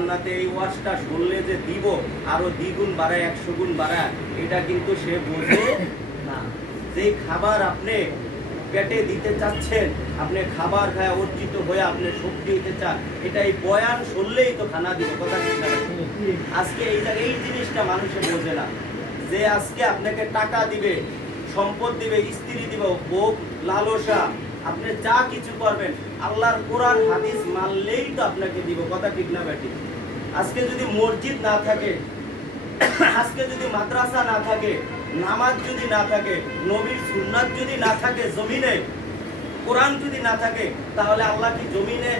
জান্নাতে এই ওয়াজটা শুনলে যে দিব আরো দ্বিগুণ বাড়ায় 100 গুণ বাড়ায়, এটা কিন্তু সে বোঝে না। যে খাবার আপনি পেটে দিতে চাচ্ছেন, আপনি খাবার খায় অর্জিত হয়ে আপনি শক্তি হইতে চান, এটা এই বয়ান শুনলেই তো খানা দিব, কথা ঠিক না? আজকে এই জিনিসটা মানুষে বোঝে না, যে আজকে আপনাকে টাকা দিবে, সম্পদ দিবে, স্ত্রী দিবে, ভোগ লালসা, আপনি যা কিছু করবেন আল্লাহর কোরআন হাদিস মানলেই তো আপনাকে দিব, কথা ঠিক না বেটি? আজকে যদি মসজিদ না থাকে, আজকে যদি মাদ্রাসা না থাকে, নামাজ যদি না থাকে, নবীর সুন্নাত যদি না থাকে, জমিনে কোরআন যদি না থাকে, তাহলে আল্লাহ কি জমিনে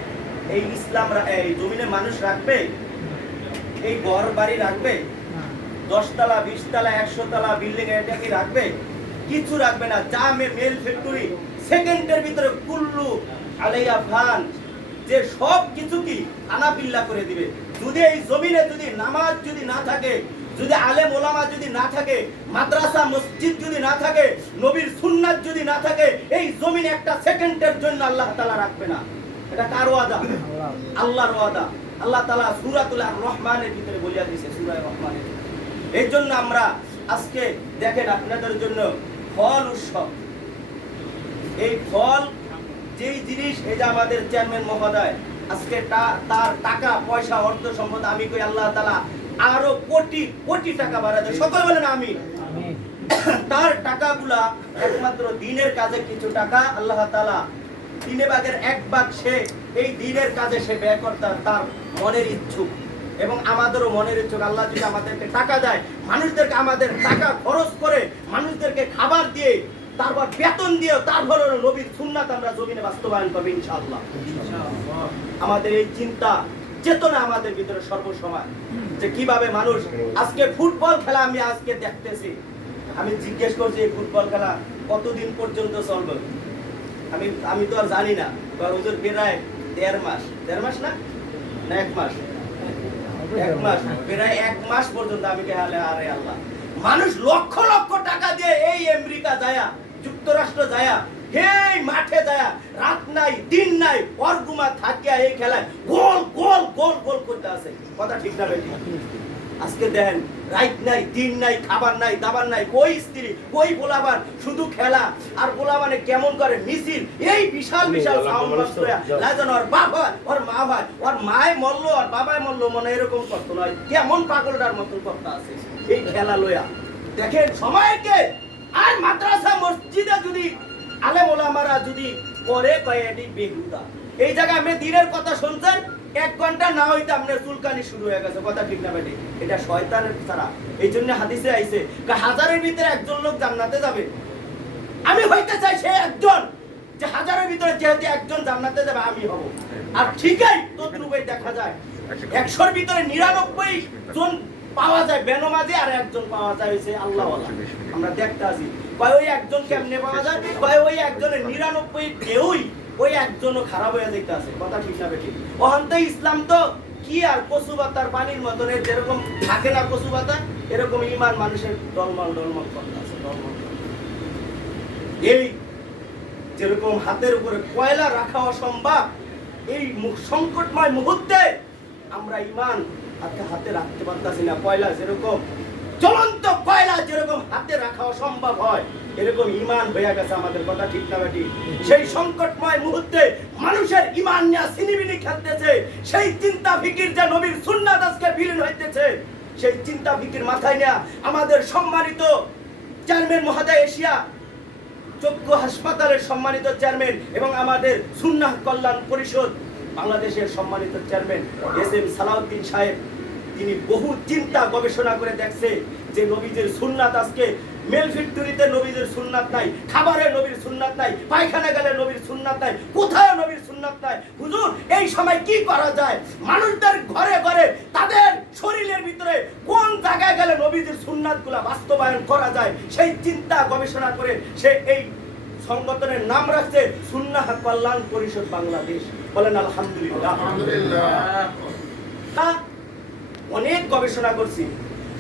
এই ইসলাম এই জমিনে মানুষ রাখবে? এই ঘর বাড়ি রাখবে? 10 তলা 20 তলা 100 তলা বিল্ডিং এটা কি রাখবে? কিছু রাখবে না। যা মেল ফ্যাক্টরি সেকেন্ডের ভিতরে কুল্লু আলাইয়া ফান, যে সব কিছু কি আনাবিল্লা করে দিবে। যদি এই জমিনে যদি নামাজ যদি না থাকে, যদি আলেম ওলামা যদি না থাকে, মাদ্রাসা মসজিদ যদি না থাকে, নবীর সুন্নাত যদি না থাকে, এই জমিনে একটা সেকেন্ডের জন্য আল্লাহ তাআলা রাখবে না। এটা কার ওয়াদা? আল্লাহর ওয়াদা। আল্লাহ তাআলা সূরাতুল আর-রহমানের ভিতরে বলিয়া দিয়েছে, সূরা রহমানের। এই জন্য আমরা আজকে দেখেন আপনাদের জন্য ফল উৎসব। এই ফল যেই জিনিস, এই যে আমাদের চেয়ারম্যান মহোদয় আজকে তার টাকা পয়সা অর্থ সম্পদ, আমি কই আল্লাহ তাআলা আরো কোটি কোটি টাকা বাড়ায় দেয়, সকলে বলেন আমিন। তার টাকাগুলা একমাত্র দিনের কাজে কিছু টাকা আল্লাহ তাআলা 3/1 সে এই দিনের কাজে সে ব্যয় করতে তার মনের ইচ্ছুক, এবং আমাদেরও মনের ইচ্ছুক। আল্লাহ যদি আমাদেরকে টাকা দেয়, মানুষদেরকে আমাদের টাকা খরচ করে মানুষদেরকে খাবার দিয়ে, তারপর বেতন দিয়ে, তারপর নবীর সুন্নাত আমরা জমিনে বাস্তবায়ন করব ইনশাআল্লাহ। আমাদের এই চিন্তা চেতনা আমাদের ভিতরে সর্বসময়, যে কিভাবে মানুষ আজকে ফুটবল খেলা আমি আজকে দেখতেছি, আমি জিজ্ঞেস করছি এই ফুটবল খেলা কতদিন পর্যন্ত চলবে? আমি তো আর জানি না। হুজুর প্রায় 1.5 মাস, 1.5 মাস না 1 মাস, 1 মাস, প্রায় 1 মাস পর্যন্ত আমি কে হালে, আরে আল্লাহ, মানুষ লক্ষ লক্ষ টাকা দিয়ে এই আমেরিকা যায়া, যুক্তরাষ্ট্র যায়া, এই মাঠে যায়া, রাত নাই দিন নাই অর্গুমা থাকিয়া এই খেলায় গোল গোল গোল গোল করতে আছে, কথা ঠিক না বেটি? আজকে দেখেন রাত নাই দিন নাই, খাবার নাই দাবার নাই, কই স্ত্রী কই গোলাবান, শুধু খেলা। আর গোলাবানে কেমন করে মিছিল, এই বিশাল বিশাল সাউন্ড বক্স লাজন, ওর বাবা ওর মা ভাই, ওর মায় মরলো আর বাবায় মরলো, মনে এরকম করতো নয়, কেমন পাগলটার মতন করতে আছে এই খেলা লইয়া। দেখেন সময়কে, আর মাদ্রাসা মসজিদে যদি আলেম ওলামারা যদি করে কয় এটি বেহুদা। এই জায়গায় আপনি দিনের কথা শুনছেন, 1 ঘন্টা না হইতে আপনার চুলকানি শুরু হয়ে গেছে, কথা ঠিক না বেটি? এটা শয়তানের ছাড়া। এই জন্য হাদিসে আইছে 1000-এর ভিতরে একজন লোক জান্নাতে যাবে। আমি হইতে চাই সে একজন, যে 1000-এর ভিতরে যেহেতু একজন জান্নাতে যাবে আমি হব। আর ঠিকই তদ্রূপই দেখা যায় 100-এর ভিতরে 99 জন পাওয়া যায় বেনমাজি, আর একজন পাওয়া যায় হইছে আল্লাহওয়ালা। আমরা দেখতে আসি কয় ওই একজন কেমনে পাওয়া যায়, কয় ওই একজনের 99 কেউই, ওই একজনও খারাপ হয়ে যেতে আছে, কথা ঠিক না বেটি? ওখানতে ইসলাম তো কি আর কচু পাতার পানির মতন, যেরকম থাকে না কচু পাতা, এরকম ইমান মানুষের ডলমল ডলমল করতে আছে, ডলমল। এই যেরকম হাতের উপরে কয়লা রাখা অসম্ভব, এই সংকটময় মুহূর্তে আমরা ইমান হাতে রাখতে পারতেছি না। কয়লা যেরকম, জ্বলন্ত কয়লা যেরকম হাতে রাখা অসম্ভব হয়, এরকম ইমান হয়ে গেছে আমাদের, কথা ঠিক না বেটি? সেই সংকটময় মুহূর্তে মানুষের ইমান নিয়ে সিনিবিনি খেলতেছে, সেই চিন্তা ফিকির যে নবীর সুন্নাত আজকে বিলীন হইতেছে, সেই চিন্তা ফিকির মাথায় নিয়ে আমাদের সম্মানিত চেয়ারম্যান মহোদয়, এশিয়া চক্ষু হাসপাতালের সম্মানিত চেয়ারম্যান, এবং আমাদের সুন্নাহ কল্যাণ পরিষদ বাংলাদেশের সম্মানিত চেয়ারম্যান এস.এম. সালাউদ্দিন সাহেব, তিনি বহু চিন্তা গবেষণা করে দেখছে যে নবীজির সুন্নাত আজকে মেল ফ্যাক্টরিতে নবীজির সুন্নাত নাই, খাবারে নবীর সুন্নাত নাই, পায়খানা গেলে নবীর সুন্নাত নাই, কোথায় নবীর সুন্নাত নাই। হুজুর এই সময় কি করা যায়? মানুষদের ঘরে ঘরে তাদের শরীরের ভিতরে কোন জায়গায় গেলে নবীজির সুন্নাতগুলো বাস্তবায়ন করা যায়, সেই চিন্তা গবেষণা করে সে এই সংগঠনের নাম রাখছে সুন্নাহ কল্যাণ পরিষদ বাংলাদেশ। বলেন আলহামদুলিল্লাহ। অনেক গবেষণা করছি,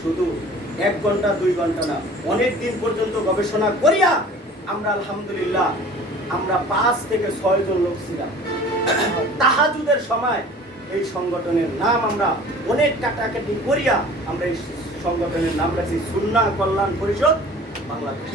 শুধু 1 ঘন্টা 2 ঘন্টা না, অনেক দিন পর্যন্ত গবেষণা করিয়া আমরা আলহামদুলিল্লাহ আমরা 5 থেকে 6 জন লোক ছিলাম। তাহাজুদের সময় এই সংগঠনের নাম আমরা অনেক কাটাকাটি করিয়া আমরা এই সংগঠনের নাম রাখছি সুন্নাহ কল্যাণ পরিষদ বাংলাদেশ।